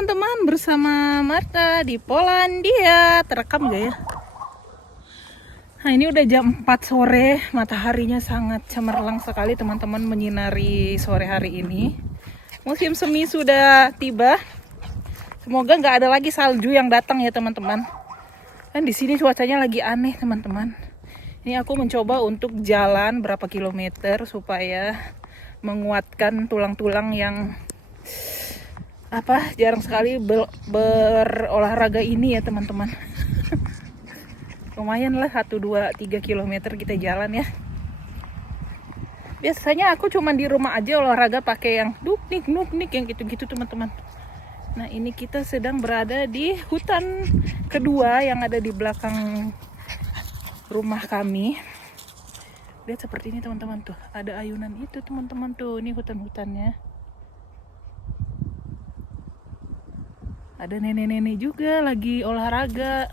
teman-teman, bersama Marta di Polandia. Terekam gak ya? Nah, ini udah jam 4 sore. Mataharinya sangat cemerlang sekali teman-teman, menyinari sore hari ini. Musim semi sudah tiba. Semoga nggak ada lagi salju yang datang ya teman-teman. Dan di sini cuacanya lagi aneh teman-teman. Ini aku mencoba untuk jalan berapa kilometer supaya menguatkan tulang-tulang yang jarang sekali berolahraga ini ya teman-teman. Lumayan lah 1, 2, 3 kilometer kita jalan ya. Biasanya aku cuma di rumah aja olahraga pakai yang nuknik yang gitu-gitu teman-teman. Nah, ini kita sedang berada di hutan kedua yang ada di belakang rumah kami. Lihat seperti ini teman-teman tuh. Ada ayunan itu teman-teman tuh. Ini hutan-hutannya. Ada nenek-nenek juga lagi olahraga.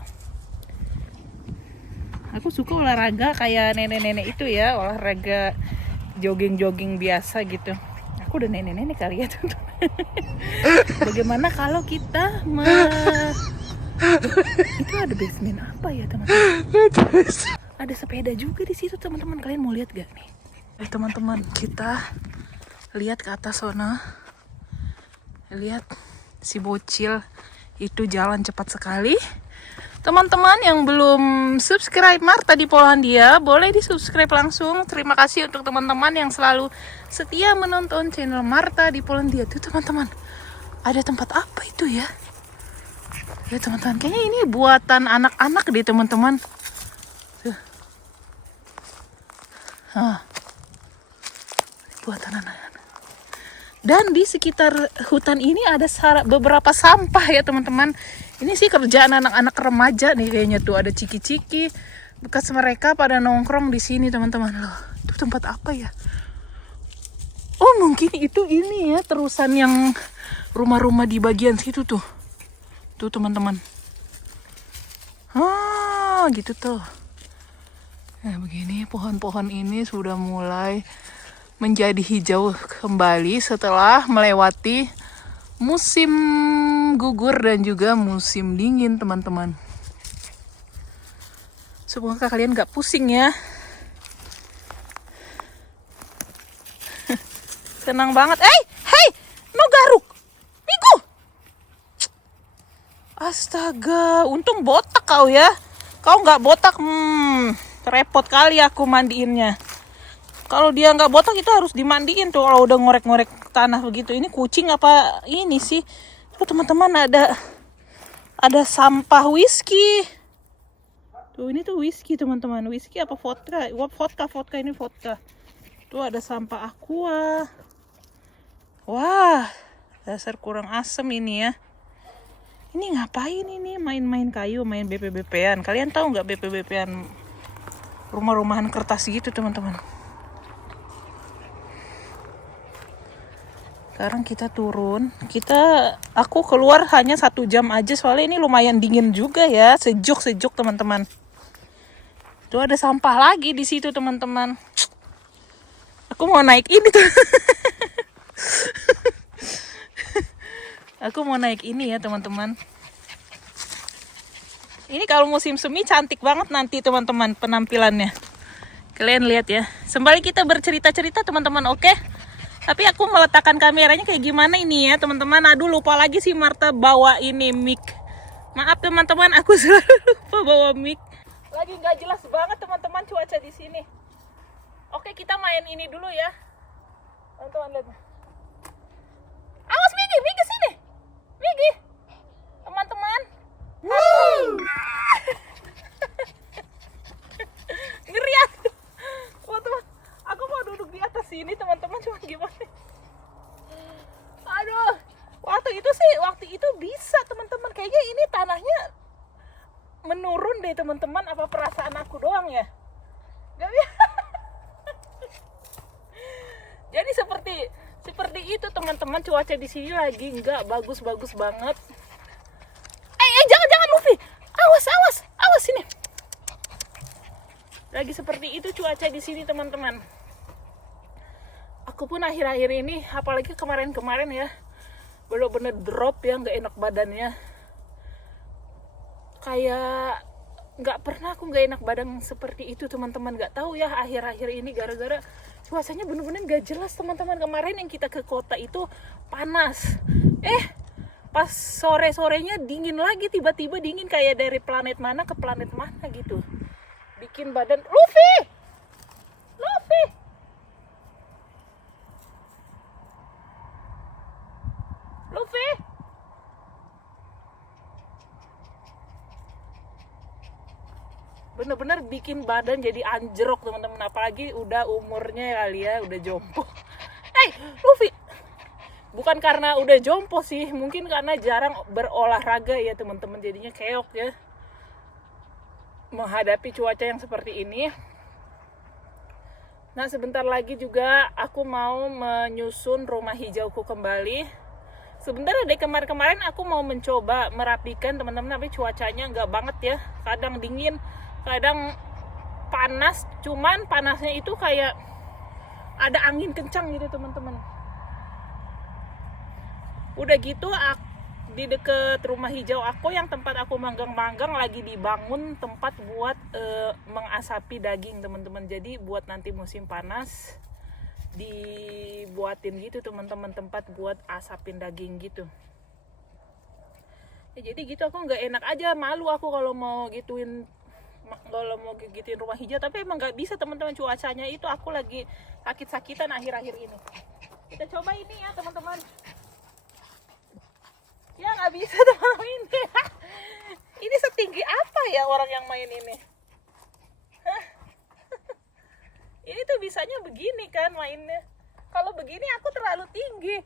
Aku suka olahraga kayak nenek-nenek itu ya, olahraga jogging-jogging biasa gitu. Aku udah nenek-nenek kali ya tuh. Bagaimana kalau kita itu ada basement apa ya teman-teman? Ada sepeda juga di situ teman-teman. Kalian mau lihat gak nih? Teman-teman, kita lihat ke atas sana. Lihat si bocil itu jalan cepat sekali. Teman-teman yang belum subscribe Marta di Polandia, boleh di subscribe langsung. Terima kasih untuk teman-teman yang selalu setia menonton channel Marta di Polandia. Tuh teman-teman, ada tempat apa itu ya? Ya teman-teman, kayaknya ini buatan anak-anak deh teman-teman. Tuh. Buatan anak-anak. Dan di sekitar hutan ini ada beberapa sampah ya teman-teman. Ini sih kerjaan anak-anak remaja nih kayaknya tuh. Ada ciki-ciki bekas mereka pada nongkrong di sini teman-teman. Loh, itu tempat apa ya? Oh, mungkin itu ini ya, terusan yang rumah-rumah di bagian situ tuh. Tuh teman-teman. Gitu tuh. Nah, begini pohon-pohon ini sudah mulai menjadi hijau kembali setelah melewati musim gugur dan juga musim dingin teman-teman. Semoga kalian gak pusing ya. Senang banget. Hey, no garuk. Migu. Astaga, untung botak kau ya. Kau gak botak, repot kali aku mandiinnya. Kalau dia nggak botak itu harus dimandiin tuh kalau udah ngorek-ngorek tanah begitu. Ini kucing apa ini sih? Tuh teman-teman, ada sampah whisky. Tuh ini tuh whisky teman-teman. Whisky apa vodka? Vodka ini vodka. Tuh ada sampah aqua. Wah, dasar kurang asem ini ya. Ini ngapain ini? Main-main kayu, main BP-BP-an. Kalian tahu nggak BP-BP-an? Rumah-rumahan kertas gitu teman-teman. Sekarang kita turun. Aku keluar hanya 1 jam aja soalnya ini lumayan dingin juga ya, sejuk teman-teman. Tuh ada sampah lagi di situ teman-teman. Aku mau naik ini tuh. Aku mau naik ini ya teman-teman. Ini kalau musim semi cantik banget nanti teman-teman penampilannya. Kalian lihat ya. Sembari kita bercerita-cerita teman-teman, oke? Tapi aku meletakkan kameranya kayak gimana ini ya teman-teman. Aduh, lupa lagi sih Marta bawa ini mic. Maaf teman-teman, aku selalu lupa bawa mic. Lagi nggak jelas banget teman-teman cuaca di sini. Oke, kita main ini dulu ya. Teman-teman lihat. Awas Migi sini. Migi. Teman-teman. Ngeri aku. Teman-teman, aku mau duduk di atas sini teman-teman, cuma gimana? Aduh, waktu itu bisa teman-teman. Kayaknya ini tanahnya menurun deh teman-teman. Apa perasaan aku doang ya? Gak bisa. Jadi seperti itu teman-teman, cuaca di sini lagi nggak bagus-bagus banget. Jangan Luffy. Awas sini. Lagi seperti itu cuaca di sini teman-teman. Aku pun akhir-akhir ini, apalagi kemarin-kemarin ya, bener-bener drop ya, nggak enak badannya. Kayak nggak pernah aku nggak enak badan seperti itu teman-teman. Nggak tahu ya akhir-akhir ini gara-gara cuacanya bener-bener nggak jelas teman-teman. Kemarin yang kita ke kota itu panas, pas sore-sorenya dingin lagi, tiba-tiba dingin kayak dari planet mana ke planet mana gitu. Bikin badan Luffy bener-bener bikin badan jadi anjrok teman-teman, apalagi udah umurnya kali ya, udah jompo. Luffy, bukan karena udah jompo sih, mungkin karena jarang berolahraga ya teman-teman, jadinya keok ya menghadapi cuaca yang seperti ini. Nah sebentar lagi juga aku mau menyusun rumah hijauku kembali. Sebenarnya dari kemarin-kemarin aku mau mencoba merapikan teman-teman, tapi cuacanya nggak banget ya, kadang dingin kadang panas, cuman panasnya itu kayak ada angin kencang gitu teman-teman. Udah gitu di deket rumah hijau aku yang tempat aku manggang-manggang lagi dibangun tempat buat mengasapi daging teman-teman. Jadi buat nanti musim panas dibuatin gitu teman-teman, tempat buat asapin daging gitu ya. Jadi gitu aku nggak enak aja, malu aku kalau mau gituin rumah hijau, tapi emang nggak bisa teman-teman, cuacanya itu aku lagi sakit-sakitan akhir-akhir ini. Kita coba ini ya teman-teman. Ya nggak bisa teman-teman ini. Ini setinggi apa ya orang yang main ini? Ini tuh bisanya begini kan mainnya. Kalau begini aku terlalu tinggi.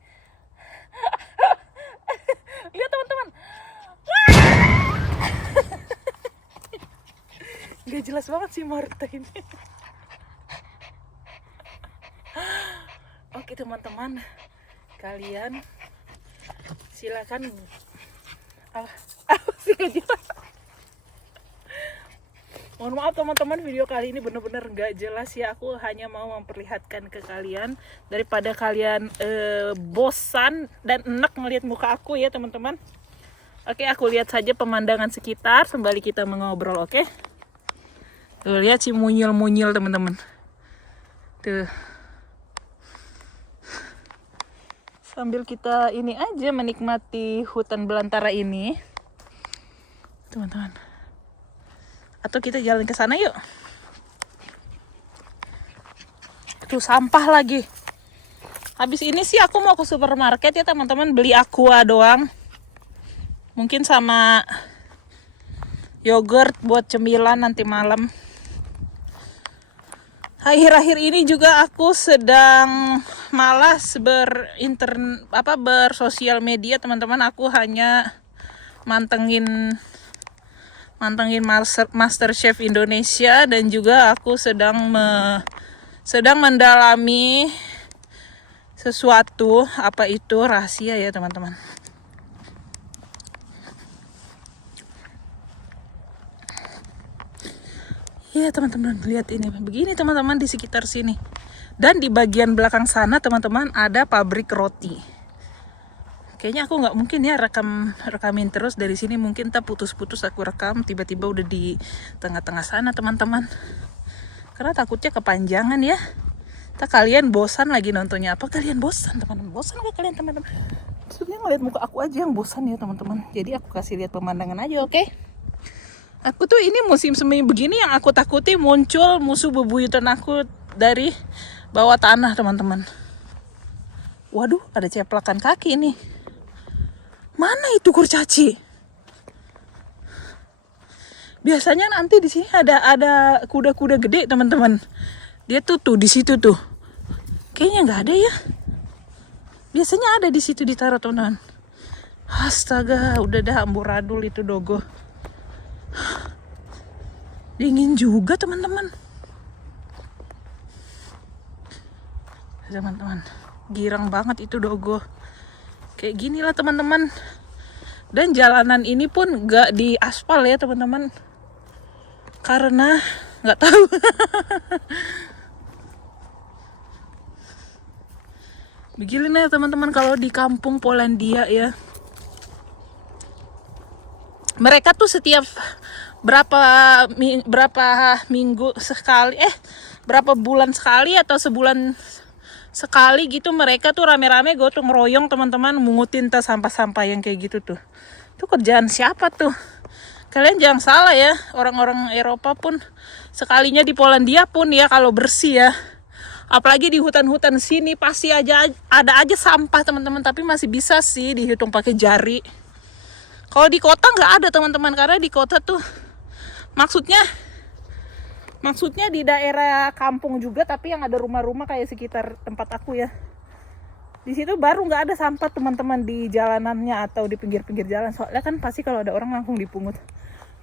Lihat teman-teman. Gak jelas banget sih Marta ini. Oke teman-teman, kalian silakan. Mohon maaf teman-teman, video kali ini benar-benar gak jelas ya. Aku hanya mau memperlihatkan ke kalian daripada kalian bosan dan enak ngelihat muka aku ya teman-teman. Oke, aku lihat saja pemandangan sekitar sembari kita mengobrol, oke? Tuh, lihat si munyil-munyil teman-teman. Tuh. Sambil kita ini aja menikmati hutan belantara ini. Teman-teman. Atau kita jalan ke sana yuk. Tuh sampah lagi. Habis ini sih aku mau ke supermarket ya teman-teman, beli aqua doang. Mungkin sama yogurt buat cemilan nanti malam. Akhir-akhir ini juga aku sedang malas bersosial media teman-teman. Aku hanya mantengin MasterChef Indonesia, dan juga aku sedang mendalami sesuatu, apa itu rahasia ya teman-teman. Ya teman-teman, lihat ini begini teman-teman di sekitar sini. Dan di bagian belakang sana teman-teman ada pabrik roti. Kayaknya aku nggak mungkin ya rekamin terus dari sini, mungkin tak putus-putus aku rekam tiba-tiba udah di tengah-tengah sana teman-teman. Karena takutnya kepanjangan ya. Tak kalian bosan lagi nontonnya. Apa kalian bosan teman-teman? Bosan nggak kalian teman-teman? Sebenarnya ngeliat muka aku aja yang bosan ya teman-teman. Jadi aku kasih lihat pemandangan aja, oke? Aku tuh ini musim semi begini yang aku takuti muncul musuh bebuyutan aku dari bawah tanah teman-teman. Waduh, ada ceplakan kaki nih. Mana itu kurcaci? Biasanya nanti di sini ada kuda-kuda gede teman-teman. Dia tuh di situ tuh. Kayaknya nggak ada ya. Biasanya ada di situ ditaruh teman-teman. Astaga, udah dah amburadul itu dogo. Dingin juga teman-teman. Teman-teman, girang banget itu dogo. Kayak gini lah teman-teman. Dan jalanan ini pun gak di aspal ya teman-teman. Karena gak tahu. Begini nih teman-teman, kalau di kampung Polandia ya, mereka tuh setiap berapa minggu sekali, berapa bulan sekali atau sebulan sekali gitu, mereka tuh rame-rame gotong royong teman-teman mungutin tas sampah-sampah yang kayak gitu tuh. Itu kerjaan siapa tuh? Kalian jangan salah ya, orang-orang Eropa pun sekalinya di Polandia pun ya kalau bersih ya. Apalagi di hutan-hutan sini pasti ada aja sampah teman-teman, tapi masih bisa sih dihitung pakai jari. Kalau di kota nggak ada teman-teman, karena di kota tuh maksudnya di daerah kampung juga, tapi yang ada rumah-rumah kayak sekitar tempat aku ya. Di situ baru nggak ada sampah teman-teman di jalanannya atau di pinggir-pinggir jalan. Soalnya kan pasti kalau ada orang langsung dipungut.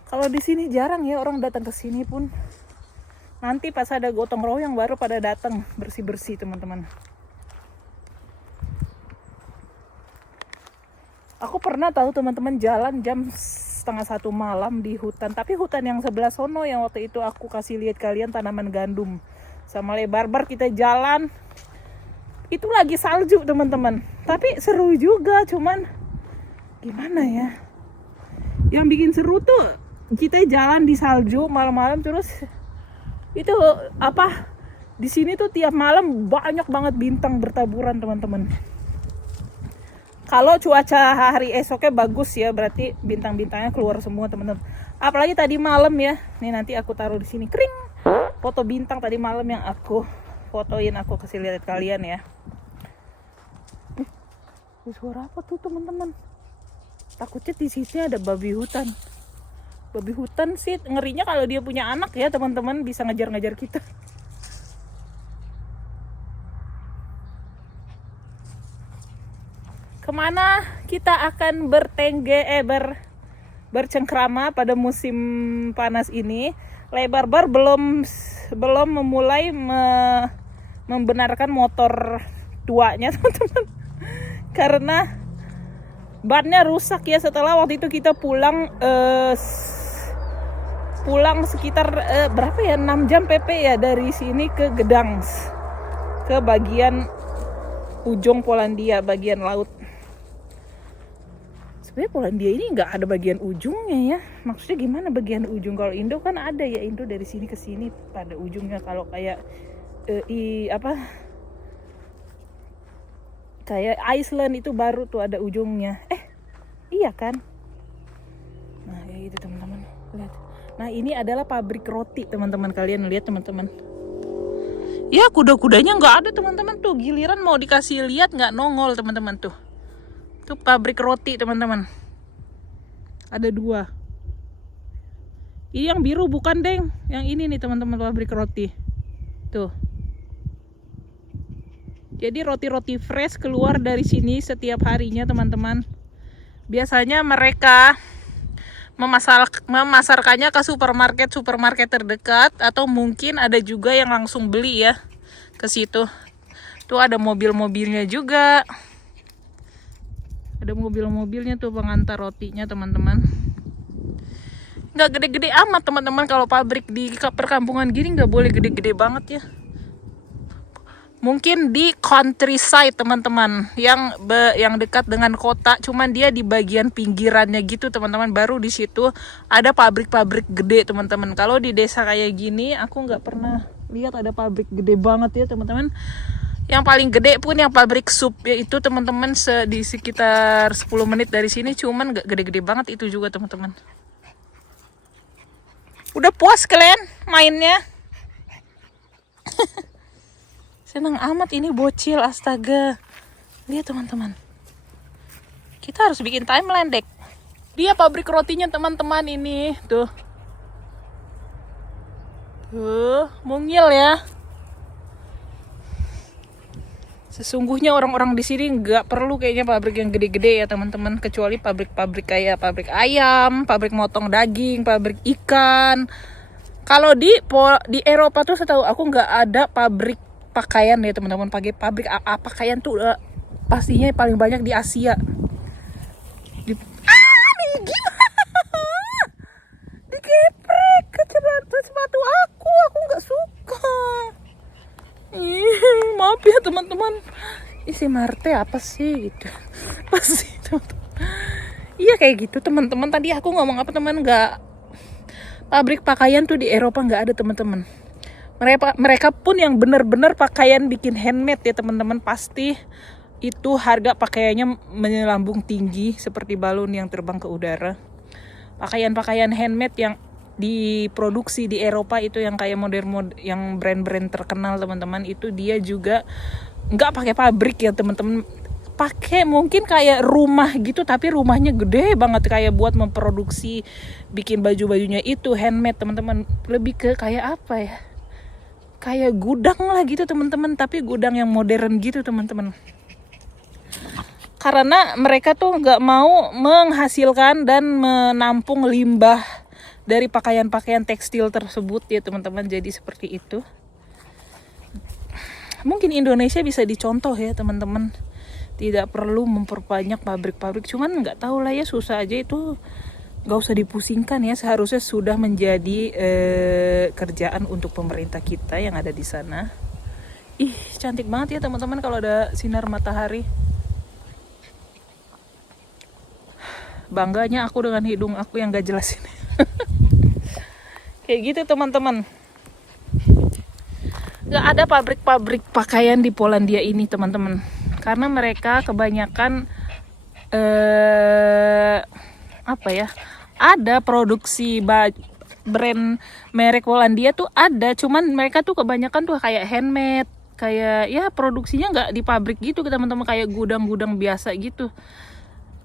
Kalau di sini jarang ya orang datang ke sini pun. Nanti pas ada gotong royong baru pada datang bersih-bersih teman-teman. Aku pernah tahu teman-teman jalan jam 12:30 malam di hutan. Tapi hutan yang sebelah sono yang waktu itu aku kasih lihat kalian, tanaman gandum. Sama lebar-bar kita jalan. Itu lagi salju teman-teman. Tapi seru juga, cuman gimana ya? Yang bikin seru tuh kita jalan di salju malam-malam, terus itu apa? Di sini tuh tiap malam banyak banget bintang bertaburan teman-teman. Kalau cuaca hari esoknya bagus ya, berarti bintang-bintangnya keluar semua teman-teman. Apalagi tadi malam ya. Nih nanti aku taruh di sini. Kring. Foto bintang tadi malam yang aku fotoin, aku kasih lihat kalian ya. Suara apa tuh teman-teman? Takutnya di sini ada babi hutan. Babi hutan sih ngerinya kalau dia punya anak ya teman-teman, bisa ngejar-ngejar kita. Kemana kita akan bercengkrama pada musim panas ini? Lebar-bar belum memulai membenarkan motor tuanya teman-teman, karena bannya rusak ya. Setelah waktu itu kita pulang sekitar berapa ya, 6 jam PP ya dari sini ke Gdansk, ke bagian ujung Polandia, bagian laut. Sebenarnya Polandia ini nggak ada bagian ujungnya ya. Maksudnya gimana bagian ujung? Kalau Indo kan ada ya, Indo dari sini ke sini pada ujungnya. Kalau kayak kayak Iceland itu baru tuh ada ujungnya. Iya kan? Nah ya gitu teman-teman, lihat. Nah ini adalah pabrik roti teman-teman, kalian lihat teman-teman. Ya kuda-kudanya nggak ada teman-teman tuh, giliran mau dikasih lihat nggak nongol teman-teman tuh. Itu pabrik roti teman-teman. Ada 2. Ini yang biru bukan deng, yang ini nih teman-teman, pabrik roti. Tuh. Jadi roti-roti fresh keluar dari sini setiap harinya teman-teman. Biasanya mereka memasarkannya ke supermarket terdekat, atau mungkin ada juga yang langsung beli ya ke situ. Tuh ada mobil-mobilnya juga. Ada mobil-mobilnya tuh pengantar rotinya teman-teman. Nggak gede-gede amat teman-teman, kalau pabrik di perkampungan gini nggak boleh gede-gede banget ya. Mungkin di countryside teman-teman, yang dekat dengan kota, cuman dia di bagian pinggirannya gitu teman-teman, baru di situ ada pabrik-pabrik gede teman-teman. Kalau di desa kayak gini aku nggak pernah lihat ada pabrik gede banget ya teman-teman. Yang paling gede pun yang pabrik sup ya itu teman-teman di sekitar 10 menit dari sini, cuman nggak gede-gede banget itu juga teman-teman. Udah puas kalian mainnya? Senang amat ini bocil, astaga. Lihat teman-teman. Kita harus bikin timeline dek. Dia pabrik rotinya teman-teman ini. Tuh. Mungil ya. Sesungguhnya orang-orang di sini nggak perlu kayaknya pabrik yang gede-gede ya teman-teman. Kecuali pabrik-pabrik kayak pabrik ayam, pabrik motong daging, pabrik ikan. Kalau di Eropa tuh setahu aku nggak ada pabrik pakaian ya teman-teman. Pabrik pakaian tuh pastinya paling banyak di Asia. Gimana? Dikeprek ke sepatu aku nggak suka. Maaf ya teman-teman. isi Marte apa sih gitu. Apa sih teman-teman? Iya kayak gitu teman-teman. Tadi aku ngomong apa teman, nggak, pabrik pakaian tuh di Eropa nggak ada teman-teman. Mereka pun yang benar-benar pakaian bikin handmade ya teman-teman, pasti itu harga pakaiannya melambung tinggi seperti balon yang terbang ke udara. Pakaian-pakaian handmade yang diproduksi di Eropa itu yang kayak modern, yang brand-brand terkenal teman-teman, itu dia juga nggak pakai pabrik ya teman-teman, pakai mungkin kayak rumah gitu, tapi rumahnya gede banget kayak buat memproduksi bikin baju-bajunya itu handmade teman-teman. Lebih ke kayak apa ya, kayak gudang lah gitu teman-teman, tapi gudang yang modern gitu teman-teman. Karena mereka tuh nggak mau menghasilkan dan menampung limbah dari pakaian-pakaian tekstil tersebut ya teman-teman, jadi seperti itu. Mungkin Indonesia bisa dicontoh ya teman-teman, tidak perlu memperbanyak pabrik-pabrik, cuman nggak tahu lah ya, susah aja itu, nggak usah dipusingkan ya, seharusnya sudah menjadi kerjaan untuk pemerintah kita yang ada di sana. Ih cantik banget ya teman-teman kalau ada sinar matahari. Bangganya aku dengan hidung aku yang gak jelas ini. Kayak gitu teman-teman. Gak ada pabrik-pabrik pakaian di Polandia ini teman-teman, karena mereka kebanyakan apa ya, ada produksi brand merek Polandia tuh ada, cuman mereka tuh kebanyakan tuh kayak handmade, kayak ya produksinya nggak di pabrik gitu teman-teman, kayak gudang-gudang biasa gitu.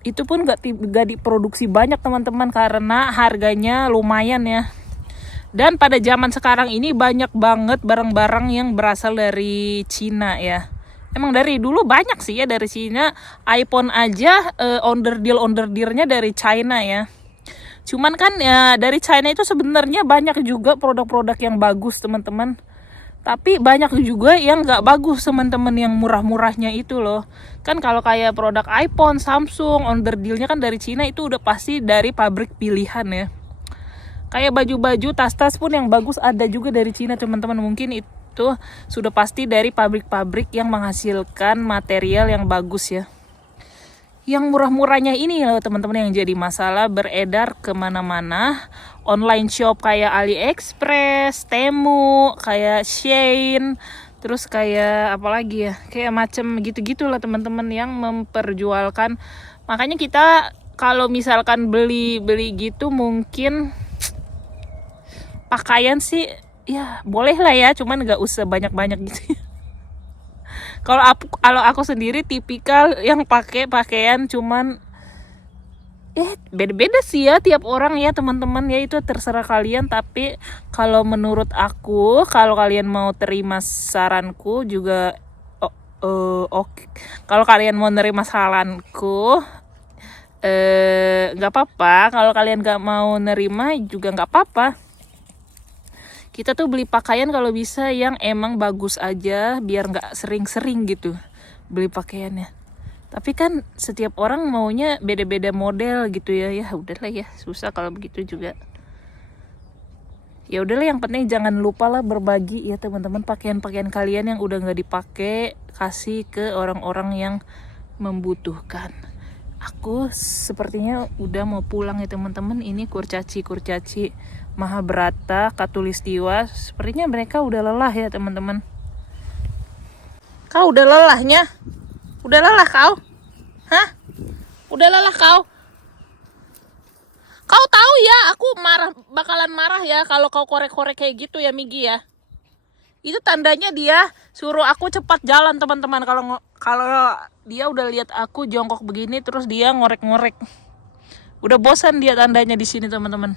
Itu pun gak diproduksi banyak teman-teman karena harganya lumayan ya. Dan pada zaman sekarang ini banyak banget barang-barang yang berasal dari Cina ya. Emang dari dulu banyak sih ya dari Cina. iPhone aja onder-dealnya dari China ya. Cuman kan ya dari China itu sebenarnya banyak juga produk-produk yang bagus teman-teman. Tapi banyak juga yang gak bagus teman-teman, yang murah-murahnya itu loh. Kan kalau kayak produk iPhone, Samsung, onder-dealnya kan dari Cina, itu udah pasti dari pabrik pilihan ya. Kayak baju-baju, tas-tas pun yang bagus ada juga dari Cina teman-teman. Mungkin itu sudah pasti dari pabrik-pabrik yang menghasilkan material yang bagus ya. Yang murah-murahnya ini loh teman-teman yang jadi masalah, beredar kemana-mana. Online shop kayak AliExpress, Temu, kayak Shein, terus kayak apa lagi ya, kayak macem gitu-gitu lah teman-teman yang memperjualkan. Makanya kita kalau misalkan beli gitu mungkin pakaian sih ya boleh lah ya, cuman nggak usah banyak-banyak gitu. Kalau aku sendiri tipikal yang pakai pakaian cuman beda-beda sih ya tiap orang ya teman-teman ya, itu terserah kalian. Tapi kalau menurut aku, kalau kalian mau terima saranku juga oke. Kalau kalian mau nerima saranku nggak apa-apa. Kalau kalian nggak mau nerima juga nggak apa-apa. Kita tuh beli pakaian kalau bisa yang emang bagus aja, biar nggak sering-sering gitu beli pakaiannya. Tapi kan setiap orang maunya beda-beda model gitu ya. Ya udahlah ya, susah kalau begitu juga. Ya udahlah, yang penting jangan lupa lah berbagi ya teman-teman, pakaian-pakaian kalian yang udah nggak dipakai, kasih ke orang-orang yang membutuhkan. Aku sepertinya udah mau pulang ya teman-teman. Ini kurcaci Mahabharata, Katulistiwa, sepertinya mereka udah lelah ya teman-teman. Kau udah lelahnya? Udah lelah kau? Hah? Udah lelah kau? Kau tahu ya, aku bakalan marah ya kalau kau korek-korek kayak gitu ya Migi ya. Itu tandanya dia suruh aku cepat jalan teman-teman. Kalau dia udah lihat aku jongkok begini terus dia ngorek-ngorek. Udah bosan dia tandanya di sini teman-teman.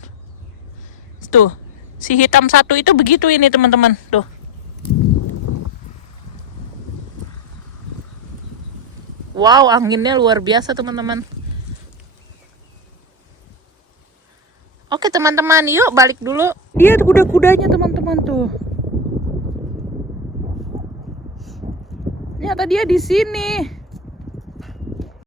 Tuh, si hitam satu itu begitu ini teman-teman. Tuh. Wow, anginnya luar biasa teman-teman. Oke teman-teman, yuk balik dulu. Lihat kuda-kudanya teman-teman tuh. Ternyata dia di sini.